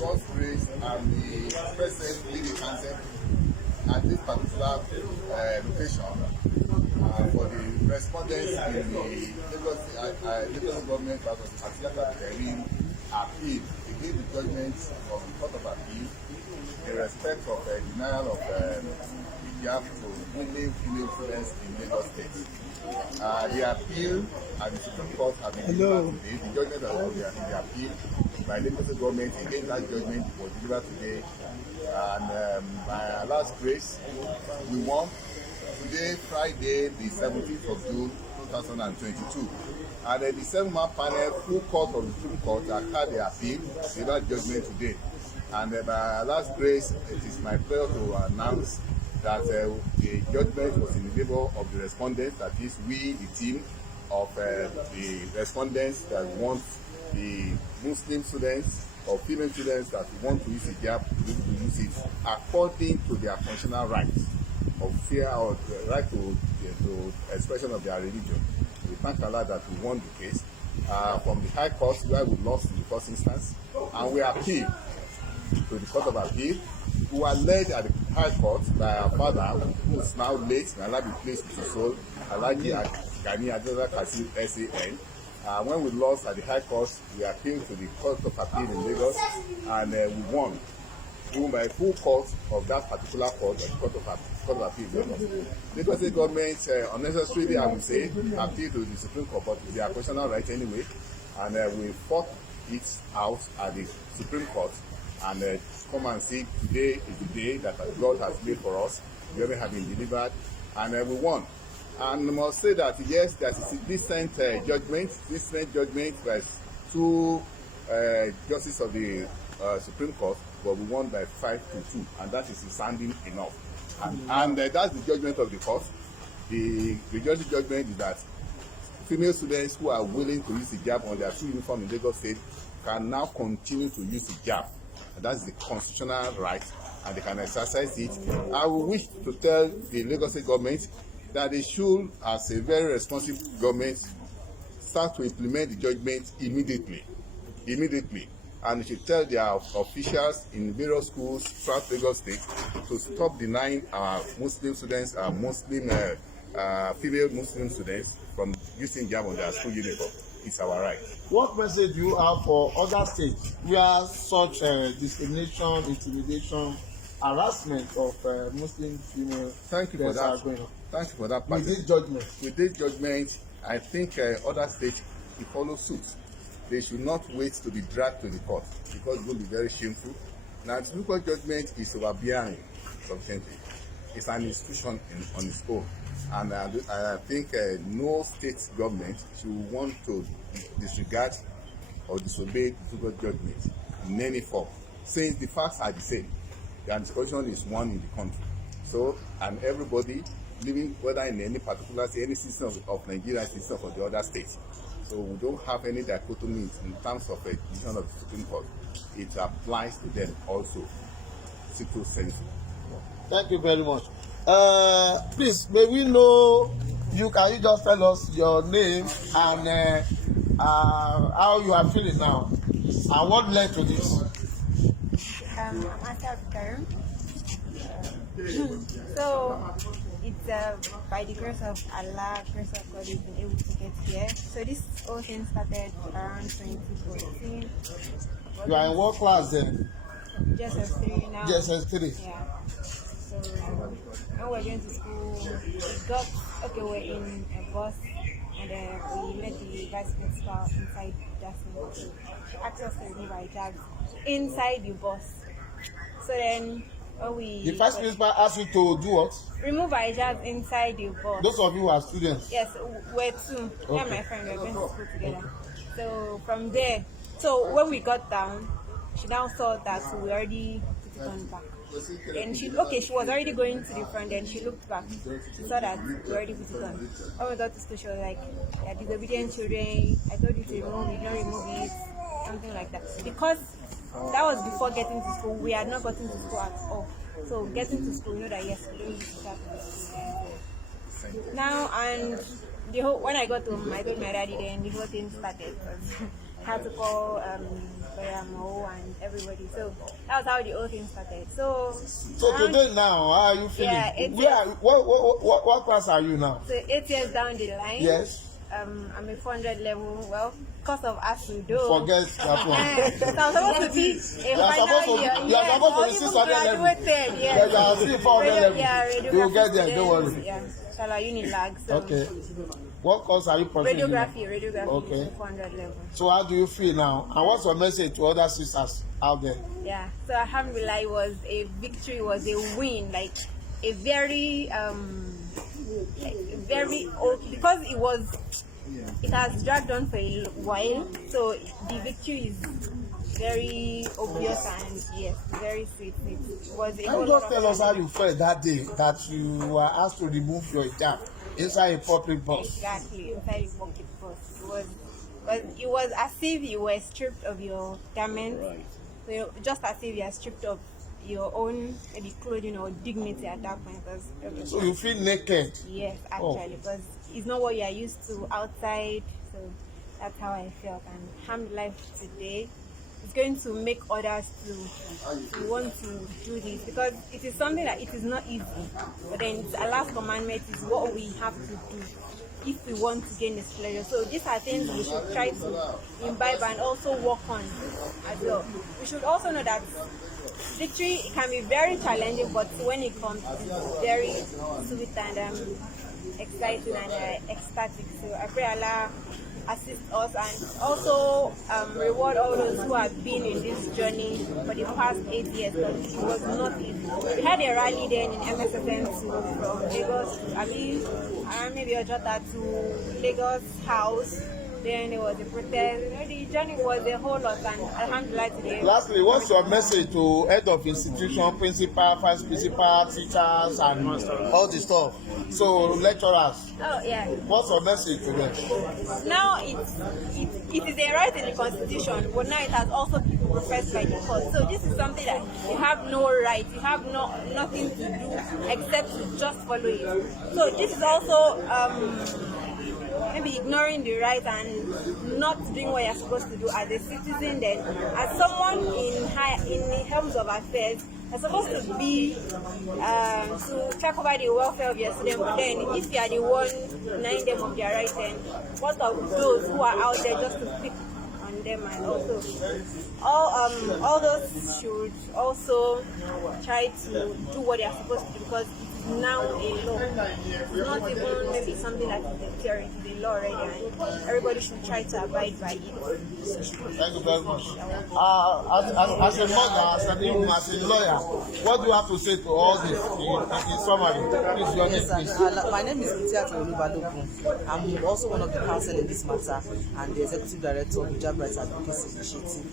God's grace, I'm the present leading counsel at this particular location for the respondents in the Lagos government versus Atlanta Perin appeal against the judgment of the Court of Appeal in respect of denial of hijab to women female students in Lagos State. The appeal at the Supreme Court have been delivered today. The judgment of the appeal by the Lagos government against that judgment was delivered today. And by Allah's grace, we won. Today, Friday, the 17th of June, 2022. And the 7-man panel, full court of the Supreme Court, had heard the appeal, delivered judgment today. And by Allah's grace, it is my pleasure to announce that the judgment was in favor of the respondents, that is, we, the team of the respondents that want the Muslim students or female students that want to use hijab to use it according to their constitutional rights of fear or the right to expression of their religion. We thank Allah that we won the case from the High Court, where we lost in the first instance, and we appealed to the Court of Appeal, who were led at the High Court by our father, who is now late, and Allah be pleased with his soul, Alhaji Gani Adeola Kasim SAN. When we lost at the High Court, we appealed to the Court of Appeal in Lagos, and we won. Even by full court of that particular court, the Court of Appeal in Lagos. Lagos State government unnecessarily, I would say, appealed to the Supreme Court, but they are constitutional right anyway, and we fought it out at the Supreme Court. And come and see, today is the day that God has made for us. The judgment has been delivered, and we won. And I must say that yes, there is a decent judgment by two justices of the Supreme Court, but we won by 5-2, and that is sounding enough. And that's the judgment of the court. The judge's judgment is that female students who are willing to use hijab on their school uniform in Lagos State can now continue to use hijab. That's the constitutional right, and they can exercise it. I would wish to tell the Lagos State government that they should, as a very responsible government, start to implement the judgment immediately. And they should tell their officials in various schools throughout Lagos State to stop denying our Muslim students, our female Muslim students from using hijab on their school uniform. It's our right. What message do you have for other states where such discrimination, intimidation, harassment of Muslim female Thank you for that. are going on? Thank you for that. With this judgment? With this judgment, I think other states will follow suit. They should not wait to be dragged to the court, because it will be very shameful. Now, the Supreme Court judgment is overbearing sufficiently. It's an institution on its own. And I think no state government should want to disregard or disobey the Supreme Court judgment in any form, since the facts are the same. The anti-corruption is one in the country. So, and everybody living, whether in any particular state, any system of Nigeria, system of the other states. So we don't have any dichotomy in terms of a decision of the Supreme Court. It applies to them also. Simple sense. Thank you very much. Please, may we know can you just tell us your name and how you are feeling now and what led to this? I'm Hijab Victory. So it's by the grace of Allah, grace of God, we've been able to get here. So this whole thing started around 2014. You are in what class then? JSS3 now. JSS3. Yeah. So when we're going to school, we're in a bus, and we met the vice principal inside that school. She asked us to remove our hijab inside the bus. So then the vice principal asked you to do what? Remove our hijab inside the bus. Those of you who are students? Yes, we're two. Okay. Me and my friend, we're going to school together. So from there, so when we got down, she now saw that we already put it on back. And she was already going to the front, and she looked back. She saw that we already put it on. When we got to school, she was like, "Yeah, disobedient children, I told you to remove it, don't remove it," something like that. Because that was before getting to school. We had not gotten to school at all. So getting to school, you know that yes, we don't use that. Now, and when I got home, I told my daddy, then the whole thing started. I had to call Mo and everybody. So that was how the whole thing started. So today now, how are you feeling? Yeah, What class are you now? So 8 years down the line. Yes. I'm a 400 level. Well, because of ASU, forget that one. So I'm supposed to be a final year. You are supposed to be 600 level. Yeah, you are still 400 level. You will get there, don't worry. Yeah, Shala Unilag. So okay. What course are you pursuing? Radiography. Okay. 400 level. So how do you feel now? And what's your message to other sisters out there? Yeah. So alhamdulillah, it was a victory, it was a win, like a very because it has dragged on for a while. So the victory is very obvious and yes, very sweet. It was a Can you just tell us how you felt that day that you were asked to remove your hijab inside a public bus? Exactly, inside a public bus. It was as if you were stripped of your garments. Right. So just as if you are stripped of your own maybe clothing or dignity at that point. So you feel naked? Yes, actually, because it's not what you are used to outside. So that's how I felt. And alhamdulillah today is going to make others to want to do this, because it is something that it is not easy. But then it's Allah's commandment is what we have to do if we want to gain this pleasure. So these are things we should try to imbibe and also work on as well. We should also know that victory, it can be very challenging, but when it comes, it's very sweet and exciting and ecstatic. So I pray Allah assist us and also reward all those who have been in this journey for the past 8 years, because it was not easy. We had a rally then in MSSN from Lagos to maybe Ojota to Lagos House. Then it was a protest. The journey was a whole lot, and alhamdulillah today. Lastly, what's your message to head of institution, principal, vice principal, teachers, and all the stuff? So lecturers. Oh yeah. What's your message to them? Now it is a right in the constitution, but now it has also been professed by the court. So this is something that you have no right, you have nothing to do except to just follow it. So this is also maybe ignoring the right and not doing what you're supposed to do as a citizen. Then, as someone in the helms of affairs, you're supposed to be to check over the welfare of your students. But then, if you are the one denying them of their rights, then what of those who are out there just to pick on them? And also, all those should also try to do what they are supposed to do, because now a law. It's not even maybe something that is a theory, it's a law already, and everybody should try to abide by it. Thank you very much. As a mother, as a lawyer, what do you have to say to all this in summary? Please, your name, please. My name is Hijab. I'm also one of the counsel in this matter and the executive director of Hijab Victory Initiative.